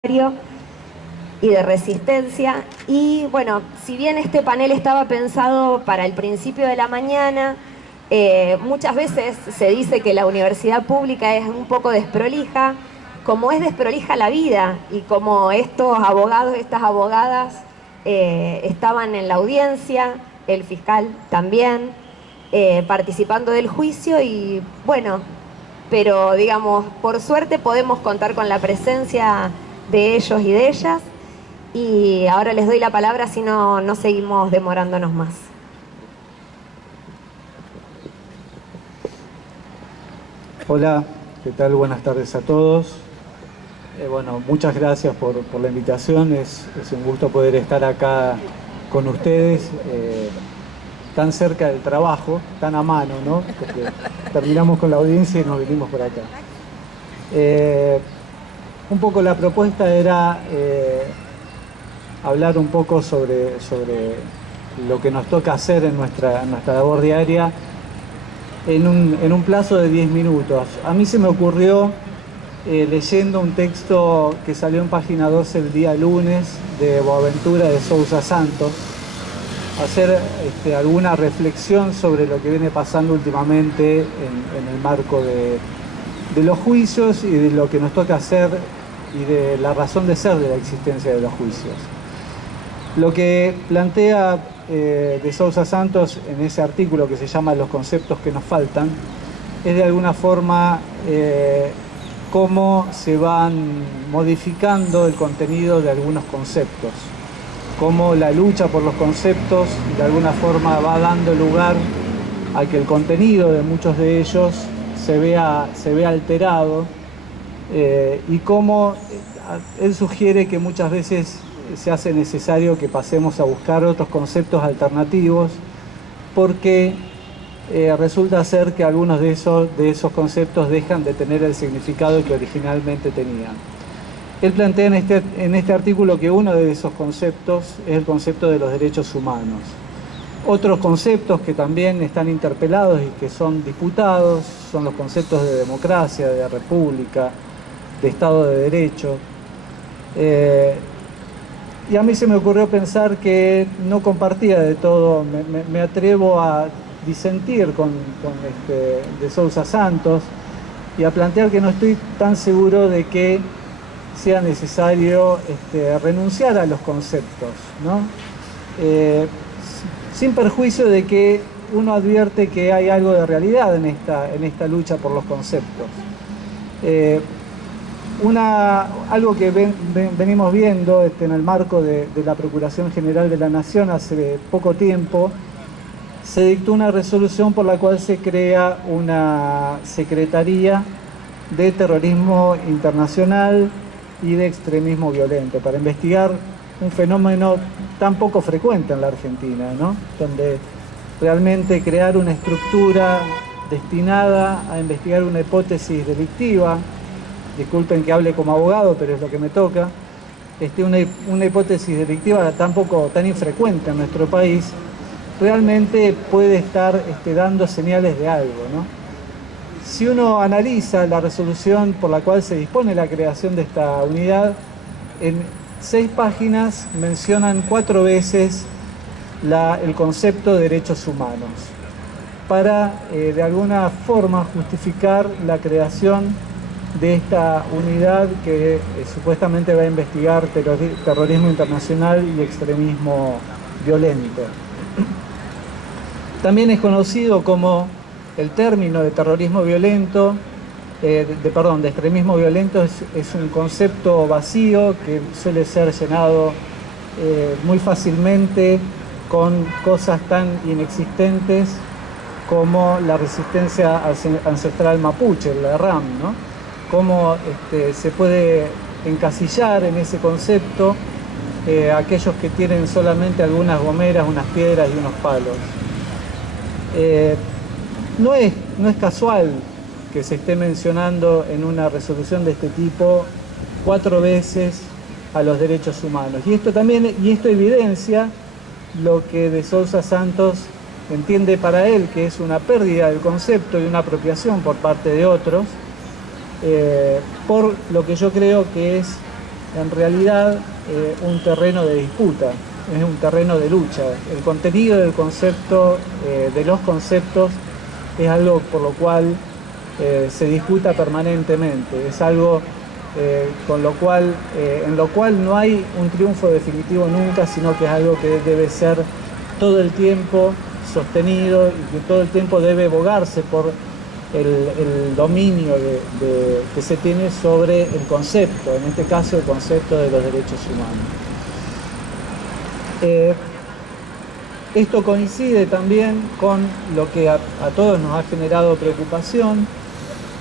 y de resistencia. Y bueno, si bien este panel estaba pensado para el principio de la mañana, muchas veces se dice que la universidad pública es un poco desprolija, como es desprolija la vida y como estos abogados, estas abogadas estaban en la audiencia, el fiscal también, participando del juicio y bueno, pero digamos, por suerte podemos contar con la presencia de ellos y de ellas. Y ahora les doy la palabra, si no seguimos demorándonos más. Hola, ¿qué tal? Buenas tardes a todos. Bueno, muchas gracias por la invitación. Es un gusto poder estar acá con ustedes, tan cerca del trabajo, tan a mano, ¿no? Porque terminamos con la audiencia y nos vinimos por acá. Un poco la propuesta era hablar un poco sobre lo que nos toca hacer en nuestra labor diaria en un plazo de 10 minutos. A mí se me ocurrió, leyendo un texto que salió en página 12 el día lunes, de Boaventura de Sousa Santos, hacer alguna reflexión sobre lo que viene pasando últimamente en el marco de los juicios y de lo que nos toca hacer y de la razón de ser de la existencia de los juicios. Lo que plantea de Sousa Santos en ese artículo que se llama Los conceptos que nos faltan es de alguna forma cómo se van modificando el contenido de algunos conceptos, cómo la lucha por los conceptos de alguna forma va dando lugar a que el contenido de muchos de ellos se vea alterado, y cómo él sugiere que muchas veces se hace necesario que pasemos a buscar otros conceptos alternativos porque resulta ser que algunos de esos conceptos dejan de tener el significado que originalmente tenían. Él plantea en este artículo que uno de esos conceptos es el concepto de los derechos humanos. Otros conceptos que también están interpelados y que son disputados son los conceptos de democracia, de república, de Estado de Derecho. Y a mí se me ocurrió pensar que no compartía de todo, me atrevo a disentir con de Sousa Santos y a plantear que no estoy tan seguro de que sea necesario renunciar a los conceptos, ¿no? Sin perjuicio de que uno advierte que hay algo de realidad en esta lucha por los conceptos. Algo que venimos viendo en el marco de la Procuración General de la Nación hace poco tiempo, se dictó una resolución por la cual se crea una Secretaría de Terrorismo Internacional y de Extremismo Violento para investigar un fenómeno tan poco frecuente en la Argentina, ¿no? Donde realmente crear una estructura destinada a investigar una hipótesis delictiva, disculpen que hable como abogado, pero es lo que me toca, una hipótesis delictiva tan infrecuente en nuestro país, realmente puede estar dando señales de algo, ¿no? Si uno analiza la resolución por la cual se dispone la creación de esta unidad, en 6 páginas mencionan 4 veces el concepto de derechos humanos, para de alguna forma justificar la creación de esta unidad que supuestamente va a investigar terrorismo internacional y extremismo violento. También es conocido como el término de terrorismo violento, de extremismo violento, es un concepto vacío que suele ser llenado muy fácilmente con cosas tan inexistentes como la resistencia ancestral mapuche, la RAM, ¿no? Cómo se puede encasillar en ese concepto aquellos que tienen solamente algunas gomeras, unas piedras y unos palos. No es casual que se esté mencionando en una resolución de este tipo 4 veces a los derechos humanos. Y esto evidencia lo que de Sousa Santos entiende para él que es una pérdida del concepto y una apropiación por parte de otros, por lo que yo creo que es en realidad un terreno de disputa, es un terreno de lucha. El contenido del concepto, de los conceptos, es algo por lo cual se disputa permanentemente, es algo en lo cual no hay un triunfo definitivo nunca, sino que es algo que debe ser todo el tiempo sostenido y que todo el tiempo debe bogarse por el dominio que se tiene sobre el concepto, en este caso el concepto de los derechos humanos. Esto coincide también con lo que a todos nos ha generado preocupación,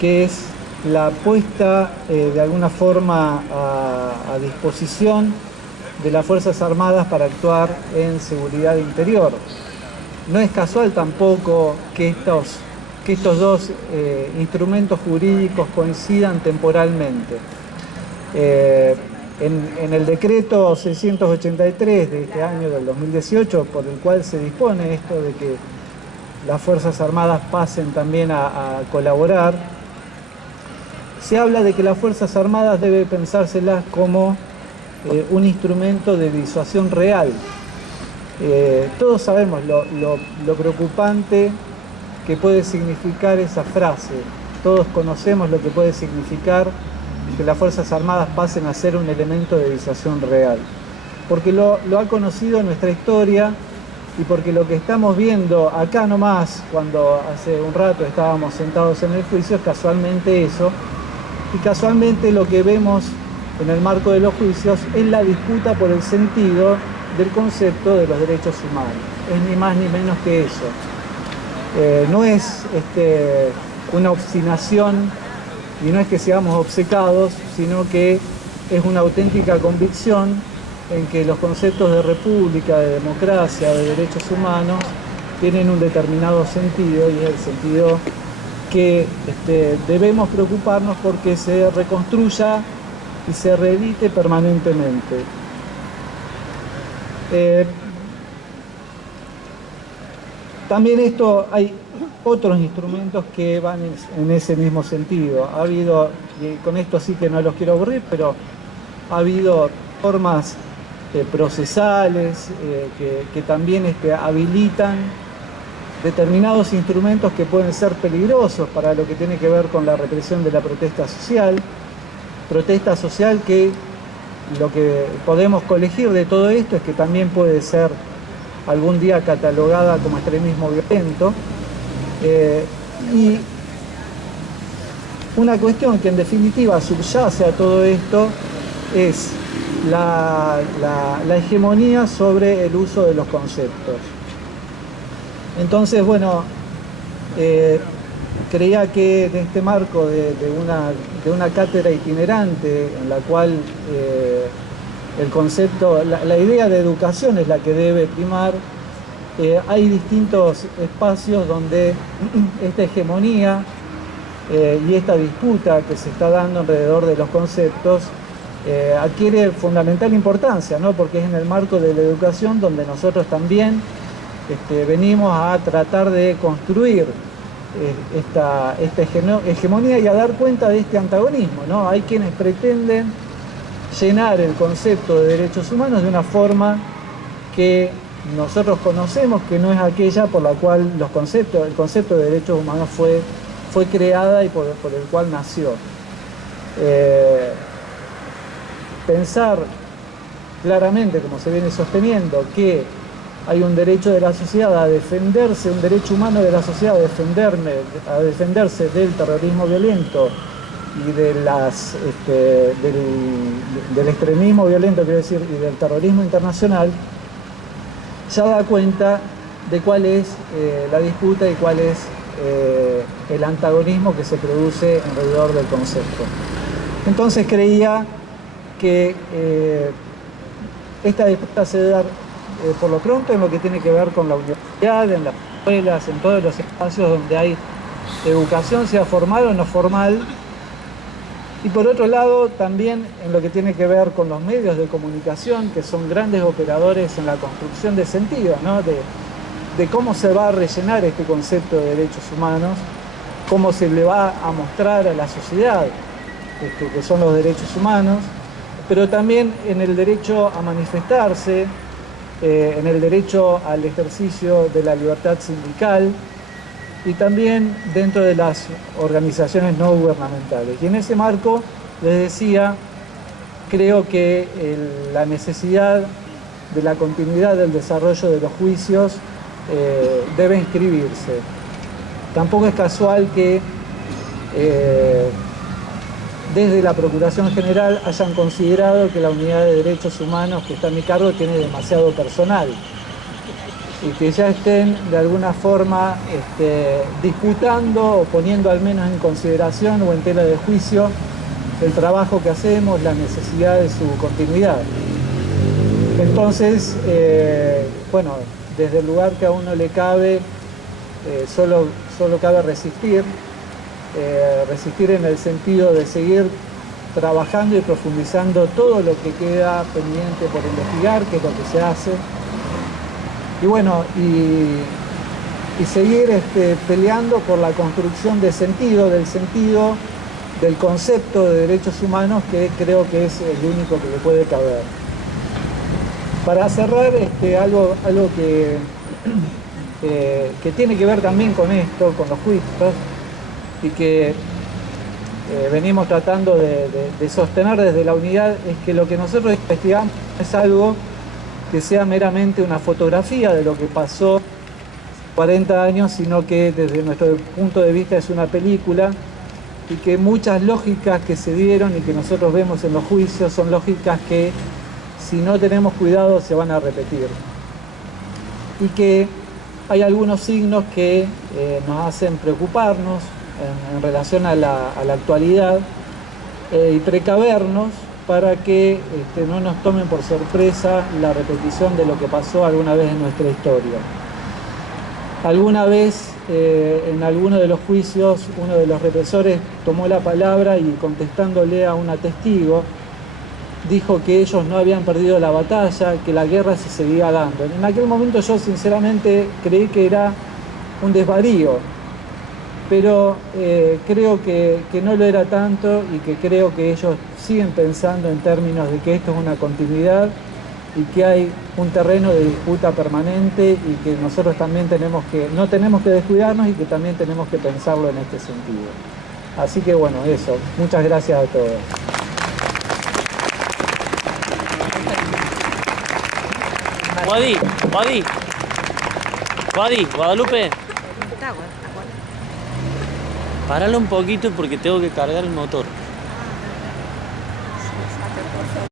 que es la puesta de alguna forma a disposición de las Fuerzas Armadas para actuar en seguridad interior. No es casual tampoco que estos dos instrumentos jurídicos coincidan temporalmente. En el decreto 683 de este año del 2018, por el cual se dispone esto de que las Fuerzas Armadas pasen también a colaborar, se habla de que las Fuerzas Armadas debe pensárselas como un instrumento de disuasión real. Todos sabemos lo preocupante que puede significar esa frase. Todos conocemos lo que puede significar que las Fuerzas Armadas pasen a ser un elemento de disuasión real. Porque lo ha conocido en nuestra historia y porque lo que estamos viendo acá nomás, cuando hace un rato estábamos sentados en el juicio, es casualmente eso. Y casualmente lo que vemos en el marco de los juicios es la disputa por el sentido del concepto de los derechos humanos. Es ni más ni menos que eso. No es una obstinación y no es que seamos obcecados, sino que es una auténtica convicción en que los conceptos de república, de democracia, de derechos humanos tienen un determinado sentido, y es el sentido que debemos preocuparnos porque se reconstruya y se reedite permanentemente. También hay otros instrumentos que van en ese mismo sentido. Ha habido, y con esto sí que no los quiero aburrir, pero ha habido formas procesales que también habilitan determinados instrumentos que pueden ser peligrosos para lo que tiene que ver con la represión de la protesta social que lo que podemos colegir de todo esto es que también puede ser algún día catalogada como extremismo violento. Y una cuestión que en definitiva subyace a todo esto es la hegemonía sobre el uso de los conceptos. Entonces, bueno, creía que en este marco de una cátedra itinerante en la cual el concepto, la idea de educación es la que debe primar, hay distintos espacios donde esta hegemonía y esta disputa que se está dando alrededor de los conceptos adquiere fundamental importancia, ¿no? Porque es en el marco de la educación donde nosotros también venimos a tratar de construir esta hegemonía y a dar cuenta de este antagonismo, ¿no? Hay quienes pretenden llenar el concepto de derechos humanos de una forma que nosotros conocemos que no es aquella por la cual el concepto de derechos humanos fue creada y por el cual nació. Pensar claramente, como se viene sosteniendo, que hay un derecho de la sociedad a defenderse, un derecho humano de la sociedad a defenderse del terrorismo violento y del extremismo violento, quiero decir, y del terrorismo internacional, ya da cuenta de cuál es la disputa y cuál es el antagonismo que se produce alrededor del concepto. Entonces creía que esta disputa se debe dar por lo pronto en lo que tiene que ver con la universidad, en las escuelas, en todos los espacios donde hay educación, sea formal o no formal. Y por otro lado, también en lo que tiene que ver con los medios de comunicación, que son grandes operadores en la construcción de sentido, ¿no? De cómo se va a rellenar este concepto de derechos humanos, cómo se le va a mostrar a la sociedad que son los derechos humanos, pero también en el derecho a manifestarse, en el derecho al ejercicio de la libertad sindical y también dentro de las organizaciones no gubernamentales. Y en ese marco, les decía, creo que la necesidad de la continuidad del desarrollo de los juicios debe inscribirse. Tampoco es casual que desde la Procuración General hayan considerado que la Unidad de Derechos Humanos que está a mi cargo tiene demasiado personal y que ya estén de alguna forma disputando o poniendo al menos en consideración o en tela de juicio el trabajo que hacemos, la necesidad de su continuidad. Entonces, bueno, desde el lugar que a uno le cabe, solo cabe resistir en el sentido de seguir trabajando y profundizando todo lo que queda pendiente por investigar, que es lo que se hace. Y bueno, y seguir peleando por la construcción del sentido del concepto de derechos humanos, que creo que es el único que le puede caber. Para cerrar, algo que tiene que ver también con esto, con los juicios, y que venimos tratando de sostener desde la unidad, es que lo que nosotros investigamos es algo que sea meramente una fotografía de lo que pasó 40 años, sino que desde nuestro punto de vista es una película y que muchas lógicas que se dieron y que nosotros vemos en los juicios son lógicas que, si no tenemos cuidado, se van a repetir. Y que hay algunos signos que nos hacen preocuparnos en relación a la actualidad y precavernos para que no nos tomen por sorpresa la repetición de lo que pasó alguna vez en nuestra historia. Alguna vez, en alguno de los juicios, uno de los represores tomó la palabra y, contestándole a una testigo, dijo que ellos no habían perdido la batalla, que la guerra se seguía dando. En aquel momento yo sinceramente creí que era un desvarío, pero creo que no lo era tanto y que creo que ellos siguen pensando en términos de que esto es una continuidad y que hay un terreno de disputa permanente y que nosotros también no tenemos que descuidarnos y que también tenemos que pensarlo en este sentido. Así que bueno, eso. Muchas gracias a todos. Guadalupe. Páralo un poquito porque tengo que cargar el motor.